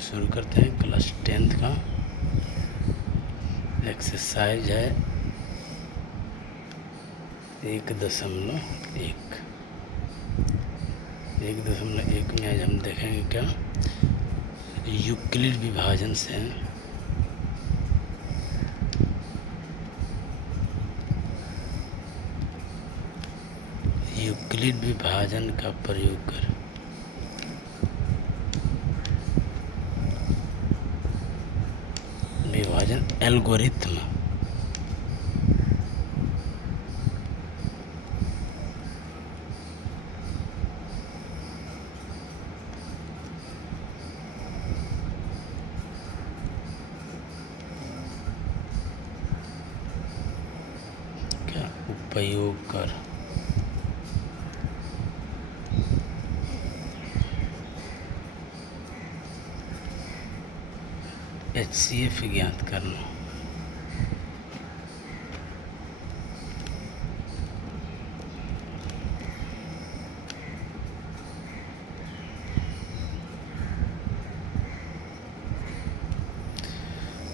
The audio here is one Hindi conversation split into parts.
शुरू करते हैं क्लास 10th का एक्सरसाइज है 1.1। 1.1 में आज हम देखेंगे क्या यूक्लिड विभाजन से यूक्लिड विभाजन का प्रयोग कर विभाजन एल्गोरिथम का उपयोग कर HCF ज्ञात करना।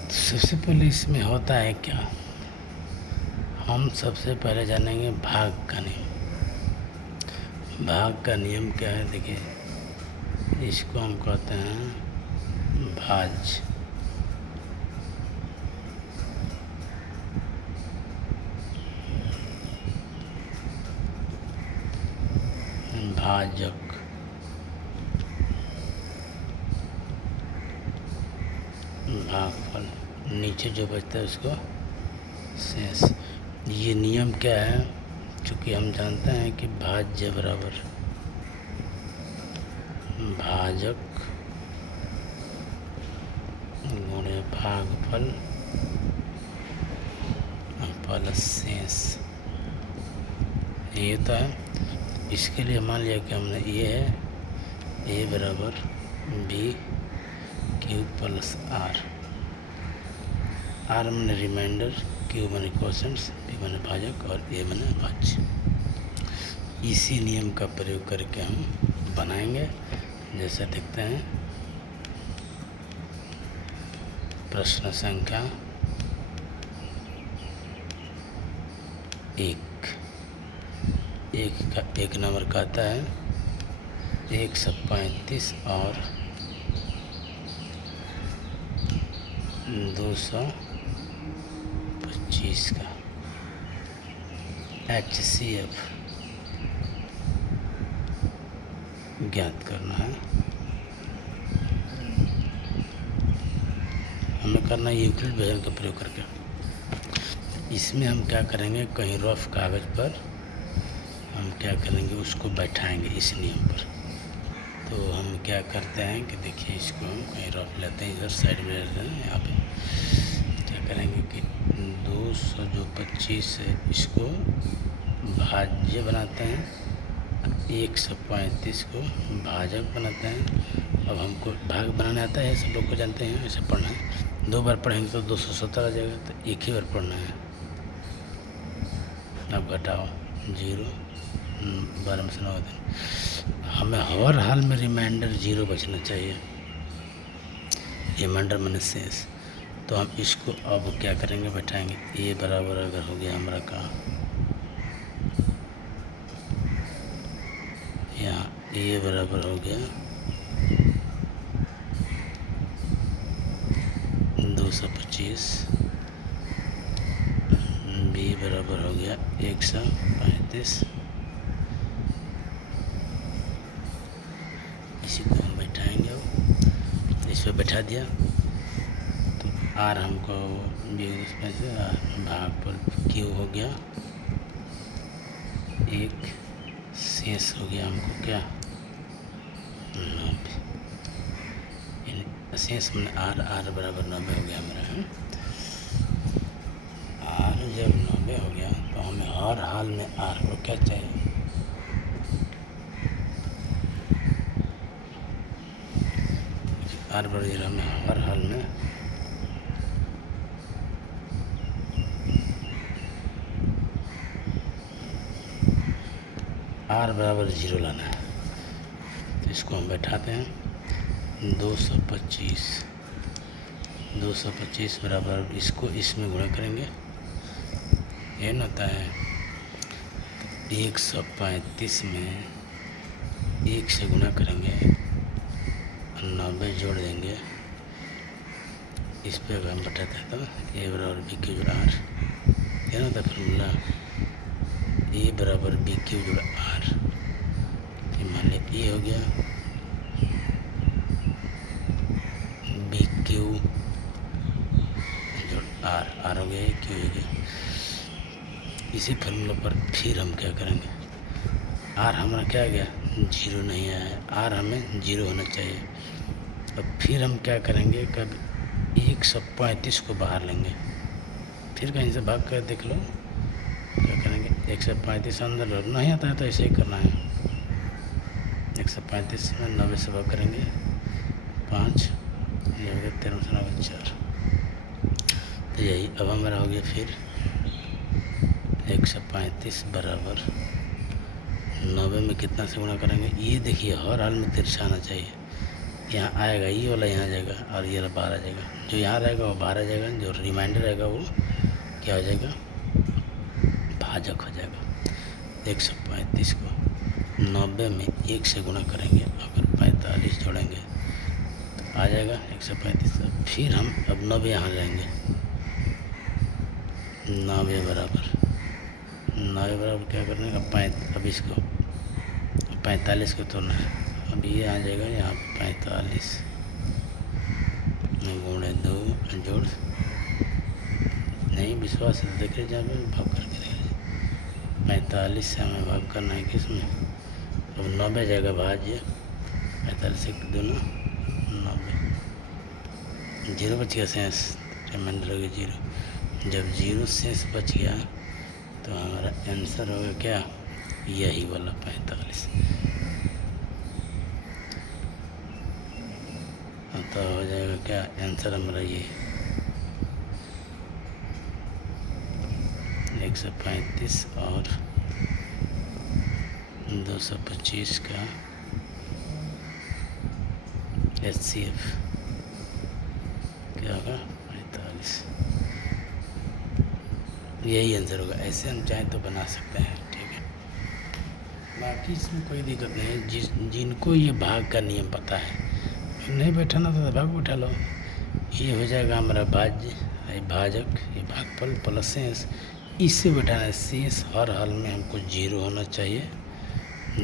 सबसे पहले इसमें होता है क्या, हम सबसे पहले जानेंगे भाग का नियम। भाग का नियम क्या है, देखिए इसको हम कहते हैं भाज्य। भाजक भागफल, नीचे जो बचता है उसको शेष। ये नियम क्या है, चूँकि हम जानते हैं कि भाज्य बराबर भाजक गुणे भागफल प्लस शेष, ये होता है। इसके लिए मान लिया कि हमने ये है ए बराबर B Q plus R. R मैंने रिमाइंडर, क्यू मैंने क्वेश्चंस, बी मैंने भाजक और ए मैंने भाज्य। इसी नियम का प्रयोग करके हम बनाएंगे। जैसे देखते हैं प्रश्न संख्या 1। एक नंबर का आता है 135 और 225 का HCF ज्ञात करना है। हमें करना है यूक्लिड विभाजन का प्रयोग करके। इसमें हम क्या करेंगे, कहीं रफ कागज़ पर हम क्या करेंगे, उसको बैठाएंगे इस नियम पर। तो हम क्या करते हैं कि देखिए इसको हम कहीं रफ लेते हैं, इधर साइड में लेते हैं। यहाँ पे क्या करेंगे कि 225 है, इसको भाज्य बनाते हैं, 135 को भाजक बनाते हैं। अब हमको भाग बनाना आता है, सब लोग को जानते हैं, ऐसे पढ़ना है। 2 बार पढ़ेंगे तो 270 आ जाएगा, तो एक ही बार पढ़ना है। अब घटाओ 0, 12 में से 9 दिन। हमें हर हाल में रिमाइंडर 0 बचना चाहिए, रिमाइंडर मैंने शेष। तो हम इसको अब क्या करेंगे, बैठाएंगे। ए बराबर अगर हो गया हमारा का यहाँ ए बराबर हो गया 225, बी बराबर हो गया 135। इसी को हम बैठाएंगे। इस पर बैठा दिया तो आर हमको भाग पर क्यू हो गया, एक शेष हो गया हमको क्या 90। शेष में आर बराबर 90 हो गया हमारा। आर जब 90 हो गया तो हमें हर हाल में आर को क्या चाहिए, आर बराबर हमें हर हाल में आर बराबर 0 लाना है। तो इसको हम बैठाते हैं। 225 बराबर इसको इसमें गुणा करेंगे, ये न होता है 135 में 1 से गुणा करेंगे और 90 जोड़ देंगे, इस पे अगर हम बैठाते हैं तो ए बराबर बी क्यू जोड़ आर, ये ना होता फॉर्मूला ए बराबर बी क्यू जोड़ आर। मान लीजिए ए हो गया बी क्यू जोड़ आर, आर हो गया ए क्यू हो गया। इसी फॉर्मूला पर फिर हम क्या करेंगे, आर हमारा क्या आ गया 0 नहीं आया है, आर हमें 0 होना चाहिए। अब फिर हम क्या करेंगे, कब 135 को बाहर लेंगे, फिर कहीं से भाग कर देख लो क्या करेंगे, 135 अंदर नहीं आता है तो ऐसे ही करना है। 135 में 90 से भाग करेंगे 5, ये हो गया 13 से 9 4। तो यही अब हमारा हो गया फिर 135 बराबर 90 में कितना से गुणा करेंगे, ये देखिए हर हाल में तिरछा आना चाहिए। यहाँ आएगा ये वाला यहाँ जाएगा और ये वाला बाहर आ जाएगा, जो यहाँ रहेगा वो बाहर आ जाएगा, जो रिमाइंडर रहेगा वो क्या हो जाएगा भाजक हो जाएगा। 135 को 90 में 1 से गुणा करेंगे, अगर 45 जोड़ेंगे तो आ जाएगा 135। फिर हम अब 90 यहाँ लेंगे, 90 बराबर क्या करना है, अब इसको 45 को तोड़ना है, अब ये आ जाएगा यहाँ 45 गुणे 2 जोड़ नहीं, विश्वास है देख रहे जहाँ पे भाग करके देख रहे 45 से हमें भाग करना है किसमें, अब 90 जाएगा भाज्य 45 से 2 90, 0 बच गया शेष, रिमाइंडर हो गया 0। जब 0 शेष बच गया तो हमारा आंसर होगा क्या, यही वाला 45। तो हो जाएगा क्या आंसर हमारा ये 135 और 225 का HCF क्या होगा 45, यही आंसर होगा। ऐसे हम चाहें तो बना सकते हैं, ठीक है, बाकी इसमें कोई दिक्कत नहीं है। जिनको ये भाग का नियम पता है, नहीं बैठाना तो भाग बैठा लो, ये हो जाएगा हमारा भाज्य, ये भाजक, ये भागफल प्लस शेष, इससे बैठाना है। शेष हर हाल में हमको 0 होना चाहिए,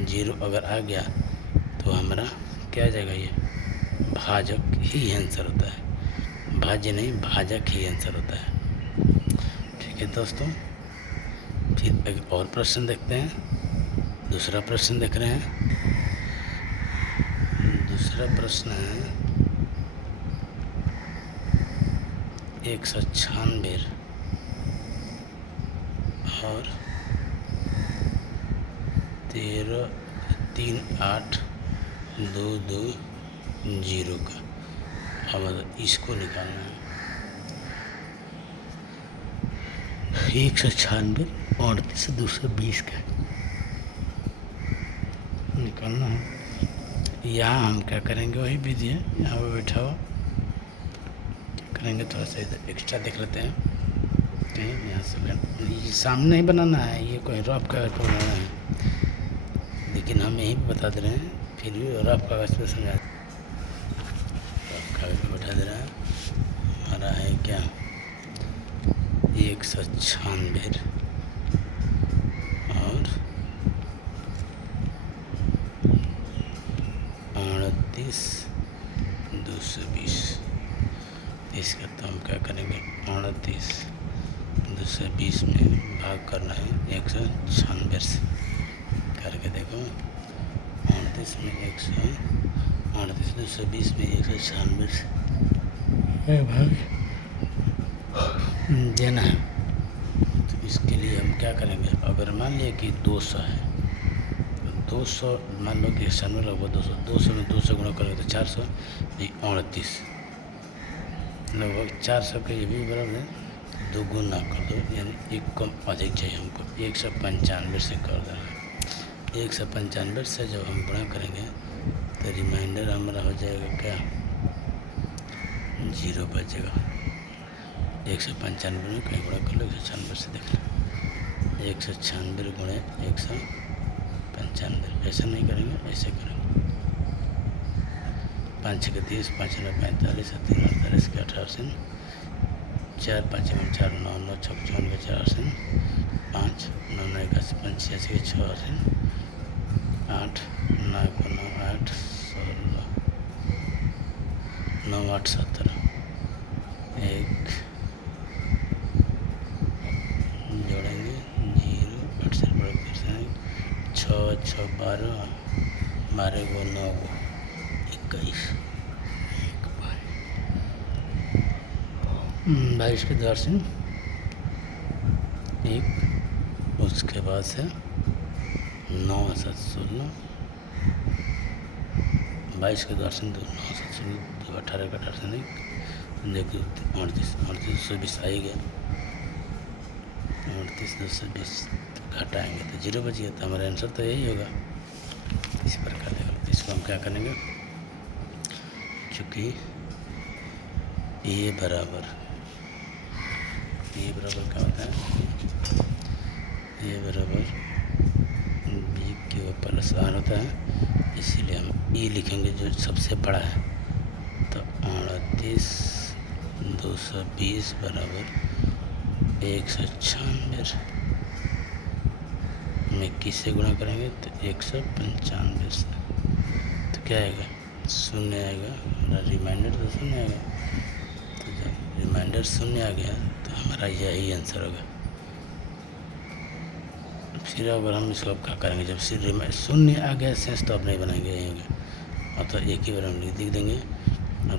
0 अगर आ गया तो हमारा क्या आ जाएगा, ये भाजक ही आंसर होता है, भाज्य नहीं भाजक ही आंसर होता है। ठीक है दोस्तों, फिर एक और प्रश्न देखते हैं। दूसरा प्रश्न देख रहे हैं, दूसरा प्रश्न है 196 और 3822 का, अब इसको निकालना है। 196 38 220 का निकालना है। यहाँ हम क्या करेंगे, वही विधि है, यहाँ पे बैठा हो करेंगे, थोड़ा सा इधर एक्स्ट्रा देख लेते हैं कहीं, यहाँ से ये सामने नहीं बनाना है, ये कोई रफ कागज पर बनाना है, लेकिन हम यहीं पे बता दे रहे हैं, फिर भी रफ कागज पर समझा, रफ कागज पर बैठा दे रहा है। हमारा है क्या 196 और 38 220, इसका तो हम क्या करेंगे 38 220 में भाग करना है 196 से, करके देखो 38 में 138 220 में 196 से भाग देना है। तो इसके लिए हम क्या करेंगे, अगर मान लिया कि 200 है, 200 मान लो कि 96 लगभग 200 में 200 गुणा करेंगे तो 400, ये 38 लगभग 400 के ये भी बराबर है, 2 गुना कर दो, यानी एक कम अधिक चाहिए हमको, 195 से कर देना। 195 से जब हम गुणा करेंगे तो रिमाइंडर हमारा हो जाएगा क्या, 0 बचेगा। 195 में कहीं गुणा कर लो, 196 से देख लो, 196 गुणे 195, ऐसा नहीं करेंगे, ऐसे करेंगे। 5 छः 30, 5 9 45, 3 48 के 18, 4 5 4 9 9 6 54 के 4, 5 9 9 81 85 के 6, 8 9 9 8 16 9 8 17, 1 जोड़ेंगे 0 8 से बड़ा 6 6 12 12 को 9 21, 22 के 10 1, उसके बाद से 9 7 16, 22 के 10 2 9 7 16 2 18 का 18 1, देखो 38 220 आ ही गया, 38 220 घटाएंगे तो 0 बच गया। तो हमारा आंसर तो यही होगा। इस प्रकार देखो, इसको हम क्या करेंगे, चूँकि ए बराबर क्या होता है, ए बराबर बी क्यू प्लस आर होता है, इसीलिए हम ई लिखेंगे जो सबसे बड़ा है। तो 38 220 बराबर 196 में किससे गुणा करेंगे, तो 195 से। तो क्या आएगा, 0 आएगा, हमारा रिमाइंडर तो 0 आएगा। तो जब रिमाइंडर 0 आ गया तो हमारा यही आंसर होगा। फिर अगर हम इसको अब क्या करेंगे, जब 0 आ गया सेंस तो अब नहीं बनाएंगे, यही होगा। और तो एक ही बार हम लिख देंगे,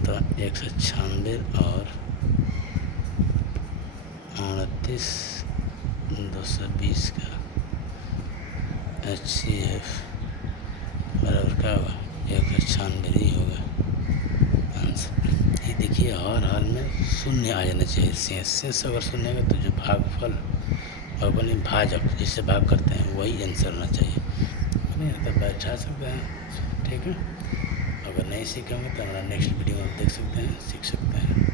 तो 196 और 38 220 का HCF बराबर क्या होगा, 196 ही होगा आंसर। ये देखिए, हर हाल में 0 आ जाना चाहिए। शेष अगर 0 आएगा तो जो भागफल और बनी भाजक जिससे भाग करते हैं वही आंसर होना चाहिए। नहीं तो बैठा सकते हैं, ठीक है। अगर नहीं सीखेंगे तो हमारा नेक्स्ट वीडियो में देख सकते हैं, सीख सकते हैं।